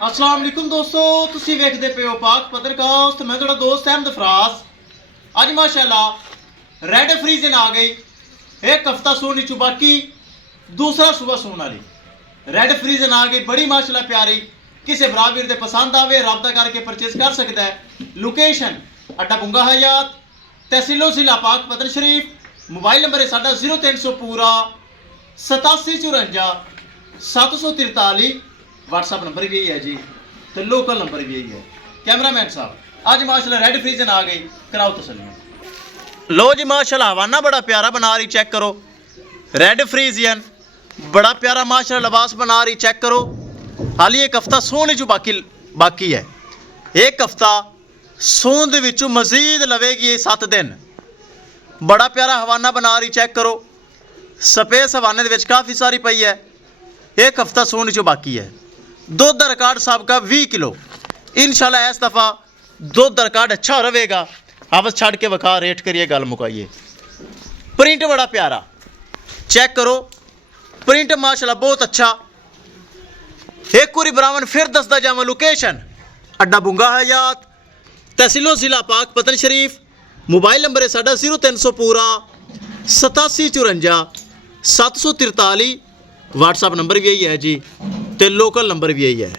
अस्सलाम वालेकुम दोस्तों, तुसी वेखदे पे हो पाक पत्रकास्ट। मैं थोड़ा दोस्त अहमद फराज। अज माशाल्लाह रेड फ्रीजन आ गई। एक हफ्ता सोनी चु बाकी, दूसरा सुबह सोन वाली रेड फ्रीजन आ गई। बड़ी माशाल्लाह प्यारी, किसी बराबर दे पसंद आवे रब्ता करके परचेज कर सकता है। लोकेशन अड्डा बुंगा हयात, तहसीलो जिला पाक पतन शरीफ। मोबाइल नंबर है साडा 0300 पूरा 8754 743। व्हाट्सअप नंबर भी यही है जी, तो लोकल नंबर भी यही है। कैमरामैन साहब आज माशाल्लाह रेड फ्रीजन आ गई, कराओ तसल्ली। लो जी माशाल्लाह हवाना बड़ा प्यारा बना रही, चेक करो। रेड फ्रीजियन बड़ा प्यारा माशाल्लाह लिबास बना रही, चेक करो। हाली एक हफ्ता सोने चो बाकी है। एक हफ्ता सोन दे विचों मजीद लवेगी 7 दिन। बड़ा प्यारा हवाना बना रही, चेक करो। स्पेस हवाने दे विच काफ़ी सारी पई है। एक हफ्ता सोने चो बाकी है। दुध का रिकॉर्ड साहब का 20 किलो। इंशाल्लाह इस दफ़ा दुध का रिकॉर्ड अच्छा रहेगा। हवस छड़ के वखा रेट करिए, गल मुकाइए। प्रिंट बड़ा प्यारा, चेक करो। प्रिंट माशाल्लाह बहुत अच्छा। एक पूरी बरावन फिर दसदा जावा। लोकेशन अड्डा बुंगा हयात, तहसीलो जिला पाक पतन शरीफ। मोबाइल नंबर है साडा 0300 पूरा 8754 743। व्हाट्सअप नंबर भी यही है जी, तो लोकल नंबर भी यही है।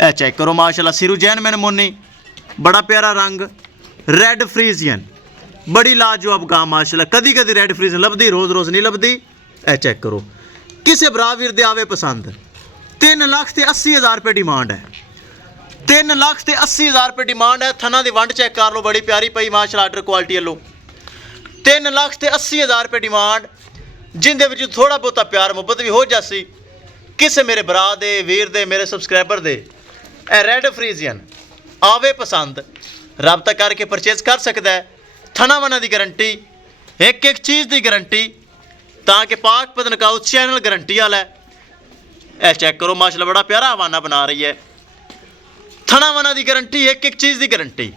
ए चेक करो माशाल्लाह सिरू जैन मैन मोनी, बड़ा प्यारा रंग। रेड फ्रीजियन बड़ी लाजवाब गां माशाल्लाह। कदी कदी रेड फ्रीजियन लभदी, रोज़ रोज़ नहीं लभदी। ए चेक करो, किसे बराबर दे आवे पसंद। 3,80,000 रुपये डिमांड है। 3,80,000 रुपये डिमांड है। थना की वंड चेक कर लो, बड़ी प्यारी पई माशाल्लाह, आर्डर क्वालिटी लो। 3,80,000 रुपये डिमांड, जिंदे विच थोड़ा बहुता प्यार मुहब्बत भी हो जासी। किसे मेरे भरा दे, वीर दे, मेरे सबसक्राइबर दे ए रेड फ्रीजियन आवे पसंद, रब्ता करके परचेज कर सकता है। थना वना की गारंटी, एक एक चीज़ की गारंटी, ताकि पाक पतनकाउ चैनल गारंटी वाला है। ए चेक करो माशाल्लाह बड़ा प्यारा हवाना बना रही है। थना वना की गारंटी, एक एक चीज़ की गारंटी।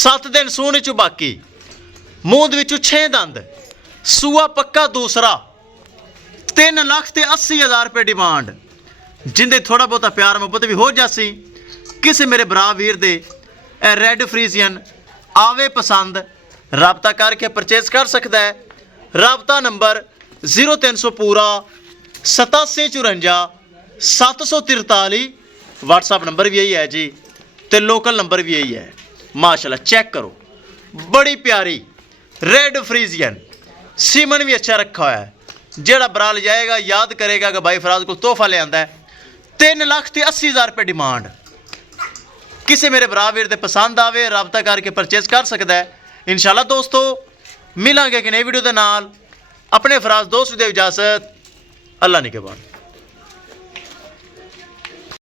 7 दिन सूने चो बाकी, मूंद विचों 6 दंद, सूआ पक्का दूसरा। 3,80,000 रुपये डिमांड, जिंदे थोड़ा बहुता प्यार मुहब्बत भी हो जासी। किसी मेरे भरा वीर दे ए रेड फ्रीजियन आवे पसंद, रब्ता करके परचेज कर सकता है। रब्ता नंबर 0300 पूरा 8754 743। व्हाट्सअप नंबर भी यही है जी, तो लोकल नंबर भी यही है। माशाल्लाह चेक करो, बड़ी प्यारी रेड फ्रीजियन। सीमन भी अच्छा रखा हुआ है। जेड़ा बरा ले जाएगा याद करेगा कि भाई फराज को तोहफा ले आंदा है। 3,80,000 रुपये डिमांड, किसी मेरे भरा वीर दे पसंद आवे रब्ता करके परचेज कर सकता है। इंशाल्लाह दोस्तों मिलांगे कि नई वीडियो के नाल। अपने फराज दोस्त दे इजाजत, अल्लाह निगहबान।